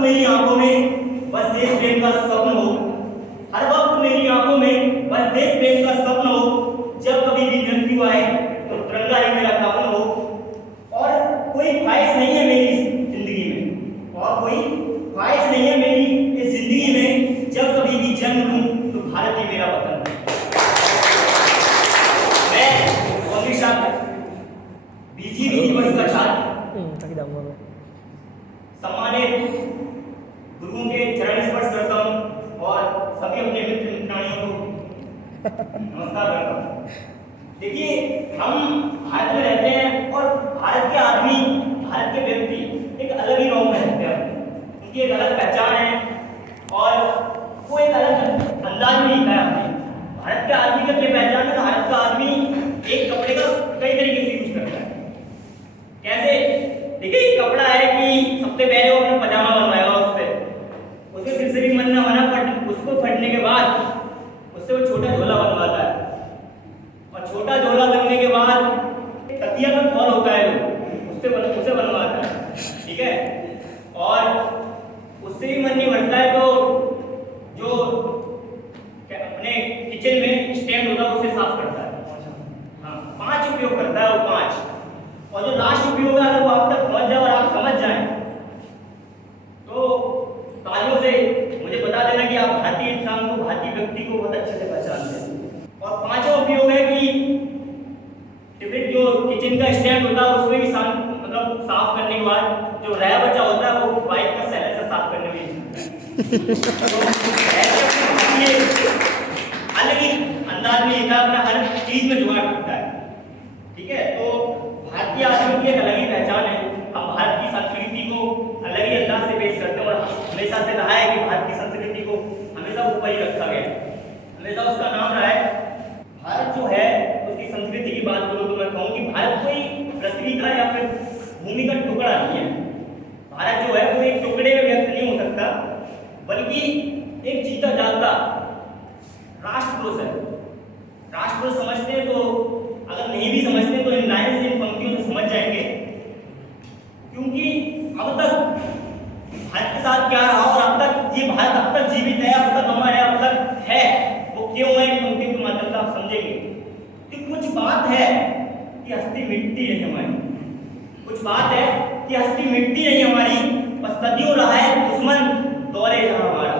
मेरी आंखों में बस देश प्रेम का स्वप्न हो, हर वक्त मेरी आंखों में बस देश प्रेम का स्वप्न हो। जब कभी भी मृत्यु आए तो तिरंगा ही मेरा कफन हो। और कोई ख्वाहिश नहीं है मेरी जिंदगी में, और कोई ख्वाहिश नहीं है मेरी इस जिंदगी में, जब कभी भी जन्म लूं तो भारत ही मेरा वतन। मैं बीसी दिवस का छात्र सम्मानित गुरुओं के चरण स्पर्श करता हूं और सभी अपने मित्र मित्राणियों को नमस्कार करता हूं। देखिए, हम भारत में रहते हैं और भारत के आदमी, भारत के व्यक्ति एक अलग ही रोग में रहते हैं। उनकी एक अलग पहचान है और वो एक अलग अंदाज में जीता है। हमने भारत के आदमी का क्या पहचान है? भारत का आदमी एक कपड़े का कई तरीके से यूज करता है। कैसे? देखिए, एक कपड़ा है कि सबसे पहले वो अपना पजामा बनवाएगा, उसके फिर से भी मन ना बना उसको फटने के बाद उससे वो छोटा झोला बनवाता है, और छोटा झोला बनने के बाद तकिया का फॉल होता है उसे बनवाता है, ठीक है। और उससे भी मन नहीं भरता है तो जो अपने किचन में स्टैंड होता है उसे साफ करता है। हाँ, 5 उपयोग करता है वो, 5। और जो लास्ट उपयोग है, अगर वो आप तक पहुंच जाए और आप समझ जाएं तो तालियों से मुझे बता देना कि आप भारतीय इंसान को, भारतीय व्यक्ति को बहुत अच्छे से पहचानते हैं। और 5वां उपयोग है कि टिफिन जो किचन का स्टैंड होता है उसमें भी मतलब साफ करने के बाद जो रह बचा होता है वो बाइक का साइलेंसर साफ करने में अलग ही अंदाज में लिखा, अपना हर चीज में जुगाड़ करता है, ठीक है। तो भारतीय आदमी की एक अलग ही पहचान है। हम भारत की संस्कृति को अलग ही अंदाज से पेश करते हैं और हमेशा से रहा है कि भारत की संस्कृति को हमेशा ऊपर ही रखा गया है, हमेशा उसका नाम रहा है। भारत जो है उसकी संस्कृति की बात करूं तो मैं कहूं कि भारत कोई पृथ्वी का या फिर भूमि का टुकड़ा नहीं है। भारत जो है वो एक टुकड़े में व्यक्त नहीं हो सकता, बल्कि एक जीता जागता राष्ट्रपुरुष है। राष्ट्रपुरुष समझते हैं तो, अगर नहीं भी समझते तो इन लाइन से, इन पंक्तियों से समझ जाएंगे, क्योंकि अब तक भारत के साथ क्या रहा और अब तक ये भारत अब तक जीवित है, अब तक अमर है, अब तक है, वो क्यों है, इन पंक्तियों के माध्यम से आप समझेंगे। कि कुछ बात है कि हस्ती मिटती नहीं हमारी, कुछ बात है कि हस्ती मिटती नहीं हमारी, बस सदियों रहा है दुश्मन दौरे जहां हमारा।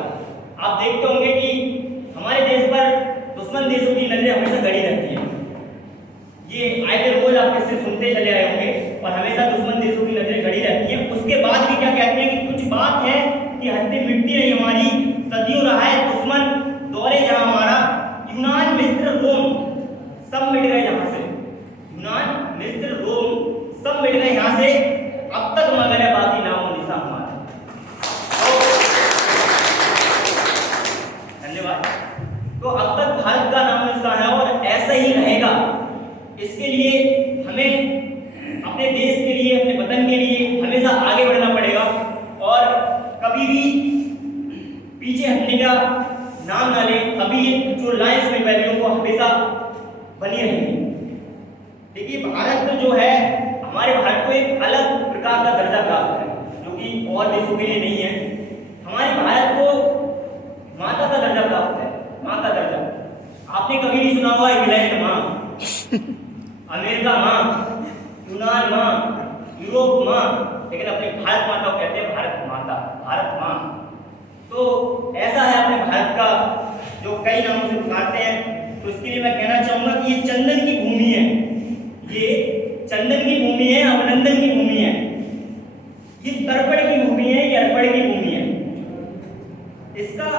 आप देखते होंगे कि हमारे देश पर दुश्मन देशों की नजरें हमेशा गड़ी रहती है। ये आए दिन रोज आप इससे सुनते चले आए होंगे, और हमेशा दुश्मन देशों की नजरें गड़ी रहती हैं। उसके बाद भी क्या कहते हैं कि कुछ बात है कि हस्ती मिटती नहीं हमारी, सदियों रहा है दुश्मन दौरे जहां हमारा। यूनान, मिस्र, रोम सब मिट गए जहां से, यूनान, मिस्र, रोम सब मिट गए यहां से, अब तक मगर है बाकी नामो निशा हमारा। धन्यवाद। तो अब तक भारत का नामो निशा है और ऐसा ही रहेगा। इसके लिए हमें अपने देश के लिए, अपने वतन के लिए हमेशा आगे बढ़ना पड़ेगा और कभी भी पीछे हटने का नाम ना लें। कभी जो लाइन्स में वैल्यू को हमेशा बनी रहेंगी। देखिए, भारत जो है, हमारे भारत को एक अलग प्रकार का दर्जा प्राप्त है जो कि और देशों के लिए नहीं है। हमारे भारत को माता का दर्जा प्राप्त है, माँ का दर्जा। आपने कभी नहीं सुना होगा इंग्लैंड माँ, अमेरिका माँ, यूनान माँ, यूरोप माँ, लेकिन अपनी भारत माता को कहते हैं भारत माता, भारत माँ। तो ऐसा है अपने भारत का, जो कई नामों से पुकारते हैं। तो इसके लिए मैं कहना चाहूंगा कि ये चंदन की भूमि है, ये चंदन की भूमि है, अभिनंदन की भूमि है, ये तर्पण की भूमि है, ये अर्पण की भूमि है। इसका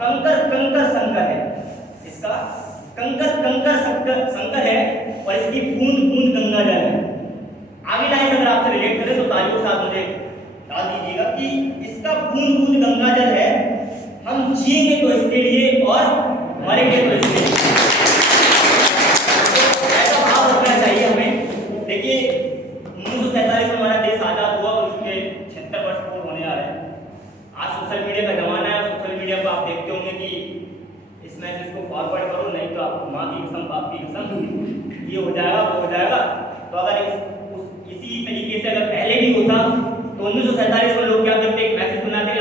कंकर कंकर संकर है, इसका कंकर कंकर संकर है, और इसकी बूंद बूंद गंगा जल है। आगे लाइन अगर आपसे रिलेट करें तो तालियों के साथ मुझे डाल दीजिएगा कि इसका बूंद बूंद गंगा जल है। हम जिएंगे तो इसके लिए और मरेंगे तो इसके लिए, ऐसा भाव रखना चाहिए हमें। देखिए, 1947 में हमारा देश आजाद हुआ और उसके 76 वर्ष पूर्ण होने आ रहे हैं। आज सोशल मीडिया का जमाना है, सोशल मीडिया पर आप देखते होंगे कि इस मैसेज को फॉरवर्ड करो, नहीं तो आपको माँ की कसम, बाप की कसम, ये हो जाएगा, वो हो जाएगा। तो अगर इसी तरीके से अगर पहले भी होता तो 1947 में लोग क्या करते, एक मैसेज बनाते,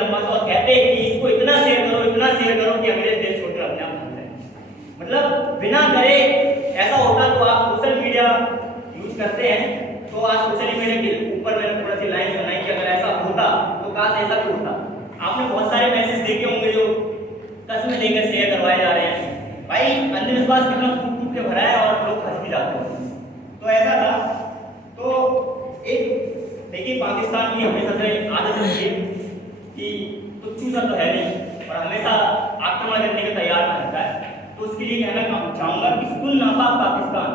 कि तो चूजा तो है नहीं और हमेशा आक्रमण करने के तैयार रहता है। तो उसके लिए कहना चाहूँगा कि सुन नापाक पाकिस्तान,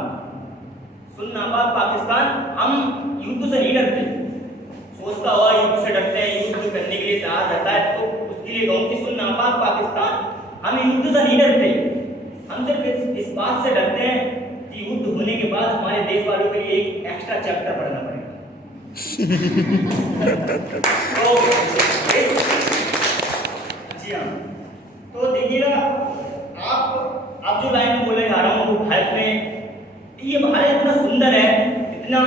सुन नापाक पाकिस्तान, हम युद्ध से नहीं डरते। सोचता हुआ युद्ध से डरते हैं, युद्ध करने के लिए तैयार रहता है, तो उसके लिए कहूँ कि सुन नापाक पाकिस्तान, हम युद्ध से नहीं डरते। हम सिर्फ इस बात से डरते हैं कि युद्ध होने के बाद हमारे देश वालों के लिए एक एक्स्ट्रा चैप्टर पढ़ना पड़ेगा। तो जी हाँ, तो देखिएगा आप जो लाइन बोलने जा रहा हूँ वो भारत में, ये भारत इतना सुंदर है, इतना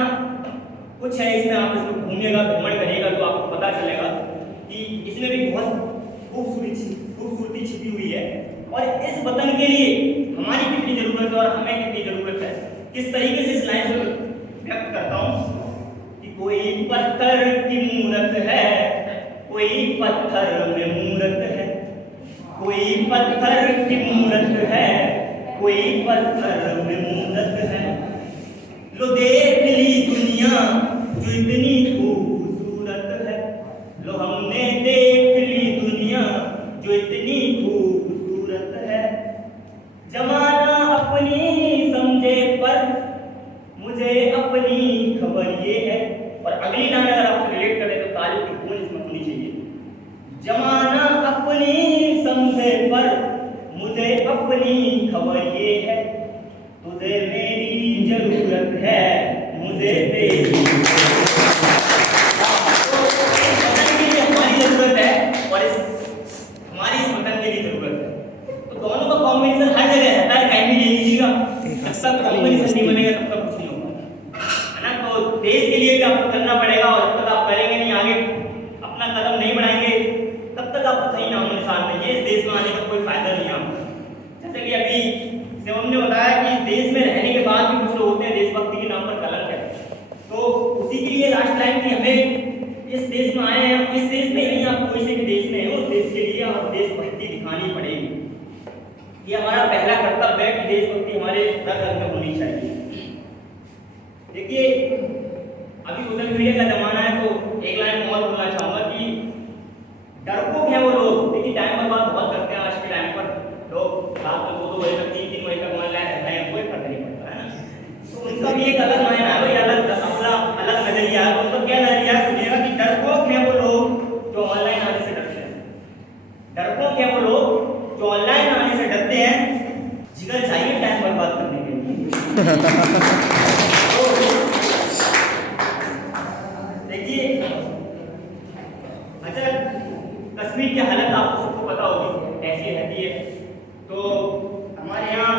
कुछ है इसमें, आप इसको घूमिएगा भ्रमण करिएगा तो आपको पता चलेगा कि इसमें भी बहुत खूबसूरती छिपी हुई है। और इस वतन के लिए हमारी कितनी जरूरत है और हमें कितनी जरूरत है, किस तरीके से इस लाइन से व्यक्त करता हूँ कि कोई पत्थर की मूरत है, कोई पत्थर में मूरत है, कोई पत्थर की मूरत है, कोई पत्थर में मूरत है, लो देख ली दुनिया जो इतनी खूबसूरत है, लो हमने देख ली दुनिया जो इतनी खूबसूरत है, जमाना अपनी समझे पर मुझे अपनी खबर ये है। और अगली लाइन अगर आप रिलेट करें तो तालियों की गूंज इसमें होनी चाहिए। जमाना अपनी समझे पर मुझे अपनी खबर ये है, तुझे मेरी जरूरत है, मुझे तेरी हमारी जरूरत है और हमारी इस वतन के लिए जरूरत है। तो दोनों का कॉम्बिनेशन हर जगह रहता है, कहीं भी ले लीजिएगा, जब तक कॉम्बिनेशन नहीं बनेगा तब तक कुछ नहीं होगा, है ना। तो देश के लिए भी आपको करना पड़ेगा और जब तक आप करेंगे नहीं, आगे अपना कदम नहीं बढ़ाएंगे, तब तक आपको कहीं नामो निशान नहीं है, इस देश में आने का कोई फायदा नहीं है आपको। जैसे कि अभी शिवम ने बताया कि इस देश में रहने के बाद भी कुछ लोग होते हैं देशभक्ति के नाम पर कलंक है, तो उसी के लिए लास्ट लाइन की हमें इस देश में आए हैं, इस देश में नहीं, आप कोई से भी देश में हो, उस देश के लिए आप देशभक्ति दिखानी पड़ेगी। ये हमारा पहला कर्तव्य है कि देशभक्ति हमारे हर घर में होनी चाहिए। देखिए अभी सोशल मीडिया का जमाना है, तो एक लाइन और बोलना चाहूंगा कि डरपोक है वो लोग, देखिए टाइम बर्बाद बहुत करते हैं आज के टाइम पर लोग, रात में 2-2 बजे तक 3-3 बजे तक ऑनलाइन रहते हैं, कोई फर्क नहीं पड़ता है ना। तो उनका भी एक अलग मायना है, अलग अपना अलग नजरिया है। उनका क्या नजरिया है सुनिएगा कि डरपोक है वो लोग जो ऑनलाइन आने से डरते हैं, डरपोक है वो लोग जो ऑनलाइन आने से डरते हैं, जिगर चाहिए टाइम बर्बाद करने के लिए। देखिए अच्छा, कश्मीर की हालत आपको सबको पता होगी कैसी रहती है, तो हमारे यहाँ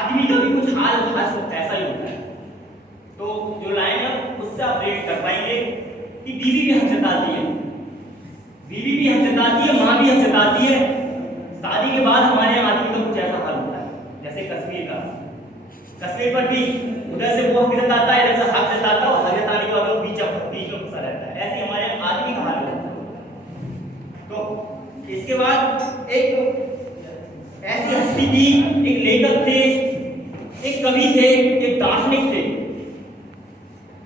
आदमी का भी कुछ हाल खास ऐसा ही होता है। तो जो लाइन है उससे आप रेट कर पाएंगे कि बीवी भी हक जताती है, बीवी भी हक जताती है, माँ भी हक जताती है, शादी के बाद हमारे यहाँ आदमी का कुछ ऐसा हाल होता है जैसे कश्मीर का। कश्मीर पर भी उधर से वो हक जताता है, इधर से हक जताता है, और हक जताने के बाद वो बीच में फंसा रहता है। ऐसे हमारे आदमी का हाल होता है। तो इसके बाद एक ऐसी हस्ती थी, एक लेखक थे, एक कवि थे, एक दार्शनिक थे,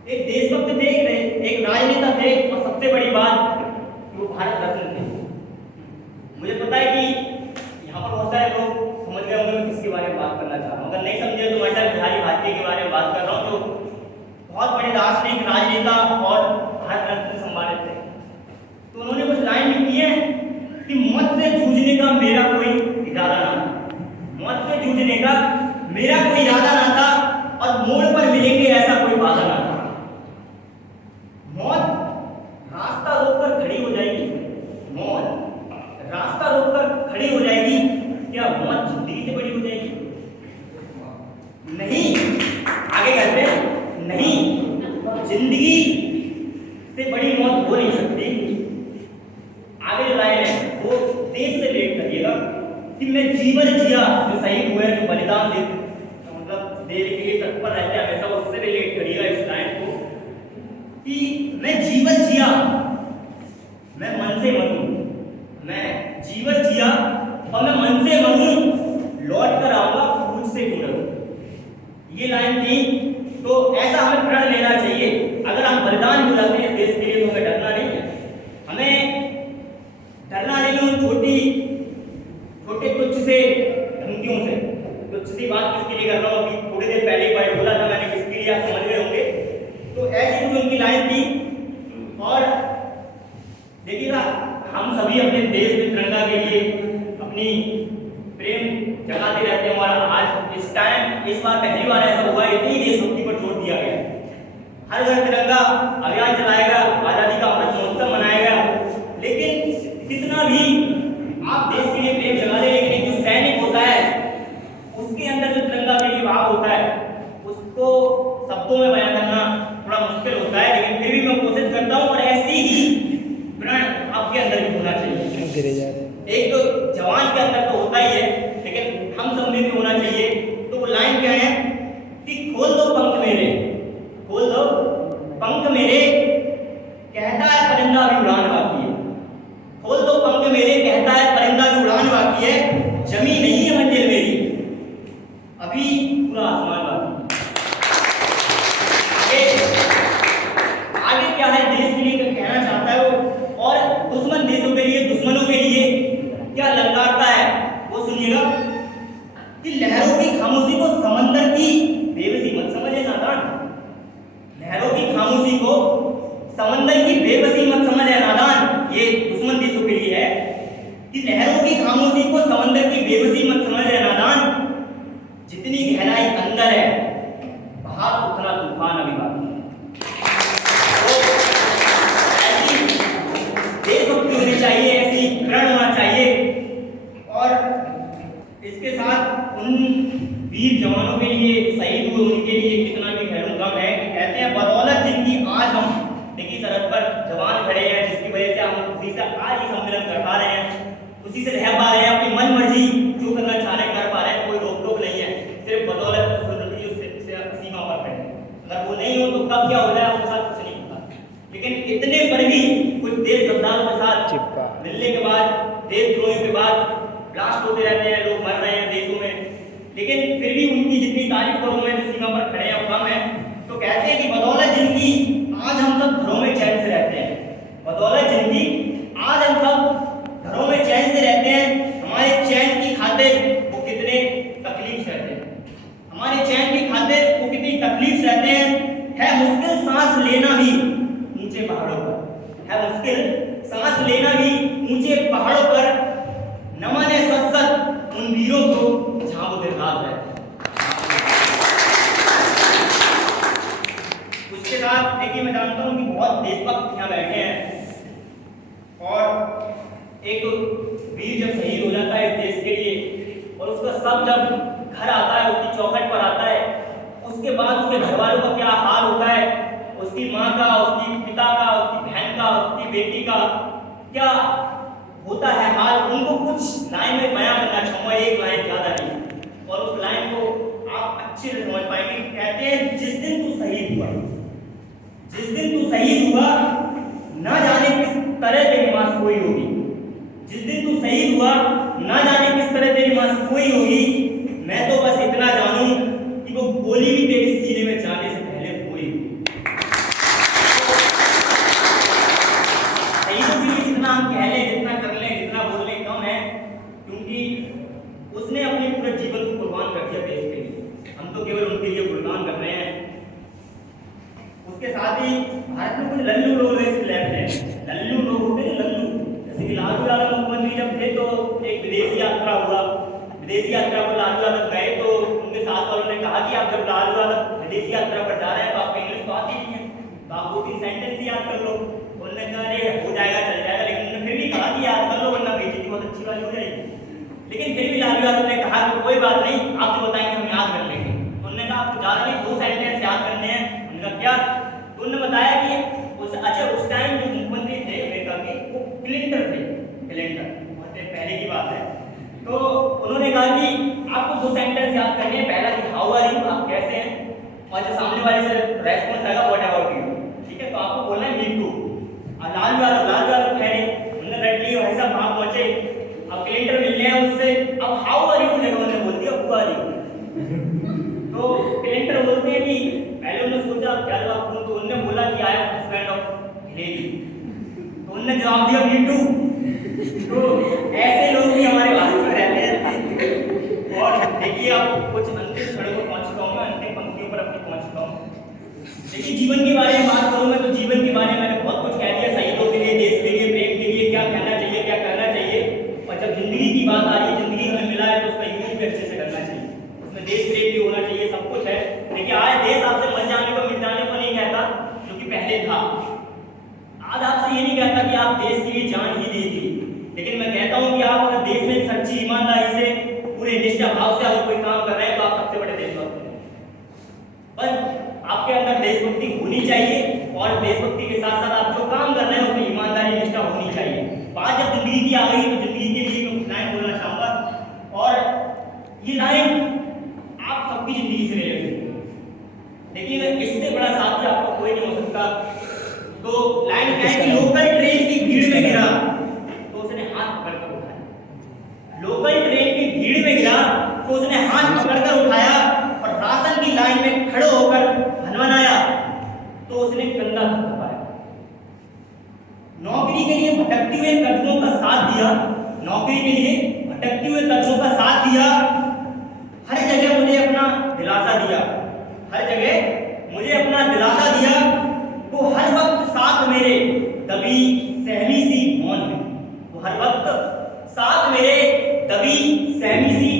एक देशभक्त थे, एक राजनेता थे, और सबसे बड़ी बात वो भारत रत्न थे। मुझे पता है कि यहाँ पर बहुत सारे लोग समझ गए होंगे मैं किसके बारे में बात करना चाह रहा हूँ, अगर नहीं समझे तो अटल बिहारी वाजपेयी के बारे में बात कर रहा हूँ, जो बहुत बड़े दार्शनिक, राजनेता और भारत रत्न सम्मानित थे। तो उन्होंने कुछ लाइन लिखी है कि मौत से जूझने का मेरा कोई इरादा ना था, मौत से जूझने का मेरा कोई इरादा ना था, और मोड़ पर मिलेंगे ऐसा कोई वादा ना था। मौत रास्ता रोककर खड़ी हो जाएगी, मौत रास्ता रोककर खड़ी हो जाएगी, क्या मौत जिंदगी से बड़ी हो जाएगी? नहीं, आगे कहते हैं नहीं, जिंदगी से बड़ी मौत हो नहीं सकती। आगे जो लाइन है वो देश से रिलेट करिएगा कि मैं जीवन जिया, जो शहीद हुए, जो बलिदान दे मतलब देश के लिए तत्पर रहते हैं हमेशा, उससे रिलेट करिएगा इस लाइन को कि मैं जीवन जिया, मैं मन से मरूं, मैं जीवन जिया और मैं मन से मरूं, लौट कर आऊंगा खुद से गुजरूं। ये लाइन थी। तो ऐसा हमें प्रण लेना चाहिए, अगर हम बलिदान हो जाते हैं इस देश के लिए तो हमें डरना नहीं है, हमें देखिएगा, हम सभी अपने देश में तिरंगा के लिए अपनी प्रेम जगाते रहते हैं और आज इस बार पहली बार ऐसा हुआ है कि देशभक्ति पर जोर दिया गया है। हर घर तिरंगा अभियान चलाएगा, आजादी का अमृत महोत्सव मनाएगा, लेकिन कितना भी आप देश के लिए प्रेम जगा ले, लेकिन जो सैनिक होता है उसके अंदर जो तिरंगा के लिए भाव होता है उसको शब्दों में बयां करना थोड़ा मुश्किल होता है, लेकिन फिर भी मैं कोशिश करता हूँ और ऐसी ही प्रण आपके अंदर भी होना चाहिए। एक तो जवान के अंदर तो होता ही है, लेकिन हम सब में भी होना चाहिए। तो वो लाइन क्या है कि खोल दो पंख मेरे, खोल दो पंख मेरे, कहता है परिंदा भी उड़ान बाकी है। खोल दो पंख मेरे, कहता है परिंदा भी उड़ान बाकी है, जमी नहीं है मंजिल मेरी, अभी पूरा आसमान बाकी है। आगे क्या है देश के लिए कहना चाहता है वो, और दुश्मन देशों के लिए, दुश्मनों के लिए क्या ललकारता है वो सुनिएगा कि लहरों की खामोशी को समंदर की बेबसी मत समझे नादान। लहरों की खामोशी को समंदर की बेबसी मत समझे नादान, ये दुश्मन देशों के लिए है कि लहरों की खामोशी को समंदर की बेबसी मत समझे नादान, जितनी गहराई अंदर है बाहर उतना तूफान अभी बाकी है। देशभक्ति होनी चाहिए, ऐसी प्रण होना चाहिए, और इसके साथ उन वीर जवानों के लिए, शहीद हुए उनके लिए कितना भी कम है कि कहते हैं बदौलत जिनकी आज हम देखिए सरहद पर जवान खड़े हैं, जिसकी वजह से हम उसी से आज ही सम्मेलन कर पा रहे हैं, उसी से रह पा रहे हैं, अपनी मन मर्जी जो करना चाह रहे हैं कर पा रहे हैं, कोई रोक टोक नहीं है, सिर्फ बदौलत सीमा पर खड़े। अगर वो नहीं हो तो कब क्या हो जाए उनके साथ कुछ नहीं होता। लेकिन इतने पर भी कुछ देश गद्दारों के साथ मिलने के बाद, देशद्रोहियों के बाद ब्लास्ट होते रहते हैं, लोग मर रहे हैं देशों में, लेकिन फिर भी उनकी जितनी तारीफ करूं मैं जो सीमा पर खड़े हैं कम है। तो कहते हैं कि बदौलत जिंदगी आज हम सब घरों में चैन से रहते हैं, बदौलत जिंदगी आज हम सब घरों में चैन से रहते हैं। हमारे चैन की खातिर वो कितने तकलीफ रहते हैं, हमारे चैन की खातिर वो कितनी तकलीफ रहते हैं। है मुश्किल सांस लेना भी ऊंचे पहाड़ों पर, है मुश्किल सांस लेना भी ऊंचे पहाड़ों पर, नमन है सत उन वीरों को जहां वो दिन रात रहते हैं। उसके साथ देखिए मैं जानता हूं कि बहुत देशभक्त यहाँ बैठे हैं, और एक वीर जब शहीद हो जाता है देश के लिए और उसका सब जब घर आता है, उसकी चौखट पर आता है, उसके बाद उसके घर वालों का क्या हाल होता है, उसकी माँ का, उसकी पिता का, उसकी बहन का, उसकी बेटी का क्या होता है हाल, उनको कुछ लाइन में बयां करना चाहूँगा, एक लाइन ज़्यादा नहीं, और उस लाइन को आप अच्छे से समझ पाएंगे। कहते हैं जिस दिन तू शहीद हुआ, जिस दिन तू शहीद हुआ, ना जाने किस तरह तेरी माँ सोई होगी, जिस दिन तू शहीद हुआ ना जाने किस तरह तेरी माँ सोई होगी, मैं तो बस इतना जानूं कि वो गोली भी तेरे सीने में जाने से पहले हुई। शहीदों के लिए जितना हम कह लें, जितना कर लें, जितना बोल लें कम है, क्योंकि उसने अपने पूरे जीवन को कुर्बान कर दिया देश के लिए, हम तो केवल उनके लिए कुर्बान कर रहे हैं। उसके साथ ही भारत में कुछ लल्लू लोग रहते हैं, लल्लू लोग होते हैं, लल्लू, जैसे कि लालू यादव मुख्यमंत्री जब थे तो एक विदेशी यात्रा हुआ, विदेशी यात्रा पर लालू यादव गए तो उनके साथ वालों ने कहा कि आप जब लालू यादव विदेशी यात्रा पर जा रहे हैं तो आपको इंग्लिश तो आती नहीं है, तो आप 2-3 सेंटेंस ही याद कर लो। उन्होंने कहा अरे हो जाएगा, चल जाएगा, लेकिन उन्होंने फिर भी कहा कि याद कर लो वरना बेइज्जती बहुत अच्छी वाली हो जाएगी। लेकिन फिर भी लालू यादव ने कहा कि कोई बात नहीं, आप जो बताएंगे हम याद कर लेंगे। उन्होंने कहा आपको ज़्यादा नहीं 2 सेंटेंस याद करने हैं। उनका क्या, तो उन्होंने बताया कि उस टाइम जो मुख्यमंत्री थे अमेरिका के वो क्लिंटन थे, क्लिंटन बहुत पहले की बात है। तो उन्होंने कहा कि आपको 2 सेंटेंस याद करने हैं, पहला कि हाउ आर यू, आप कैसे हैं, और जो सामने वाले से रेस्पॉन्स आएगा व्हाट अबाउट यू, ठीक है, तो आपको बोलना है मी टू। और लालू यादव कह रहे, उन्होंने रट लिया भाई साहब वहाँ पहुंचे, अब क्लिंटन मिलने हैं उससे, अब हाउ आर यू जगह उन्होंने बोल दिया हु आर यू। तो क्लिंटन बोलते हैं कि पहले उन्होंने सोचा क्या जवाब दूं, तो उन्होंने बोला कि I am husband of Hillary, तो उन्होंने जवाब दिया मी टू। तो ऐसे लोग भी हमारे भारत में रहते हैं। और देखिए अब कुछ अंतिम क्षणों पर पहुंच चुका हूं मैं, अंतिम पंक्तियों पर अपनी पहुंच चुका हूं। देखिए जीवन के बारे में बात करूं मैं तो जीवन के बारे में मैंने बहुत कुछ कह दिया, शहीदों के लिए, देश के लिए, प्रेम के आप देश के लिए जान ही दे दी, लेकिन मैं कहता हूं कि आप अगर देश में सच्ची ईमानदारी से पूरे निष्ठा भाव से अगर कोई काम कर रहे हैं तो आप सबसे बड़े देशभक्त हैं। बस आपके अंदर देशभक्ति होनी चाहिए और देशभक्ति के साथ साथ आप जो काम कर रहे हैं उसमें ईमानदारी निष्ठा होनी चाहिए। बात जब जिंदगी की आ गई तो जिंदगी के लिए मैं लाइन बोलना चाहूंगा और ये लाइन आप सबकी जिंदगी से रिलेटेड है, लेकिन इससे बड़ा साथी आपको कोई नहीं हो सकता। तो लाइन क्या है कि लोकल ट्रेन की भीड़ में गिरा तो उसने हाथ पकड़कर उठाया। लोकल ट्रेन की भीड़ में गिरा तो उसने हाथ पकड़कर उठाया और राशन की लाइन में खड़े होकर भनभनाया तो उसने कंधा थपथपाया। नौकरी के लिए भटकती हुए कदमों का साथ दिया, नौकरी के लिए भटकती हुए कदमों का साथ दिया, हर जगह मुझे अपना दिलासा दिया, हर जगह मुझे अपना दिलासा दिया। वो हर वक्त साथ मेरे दबी सहमी सी मौन है, वो हर वक्त साथ मेरे दबी सहमी सी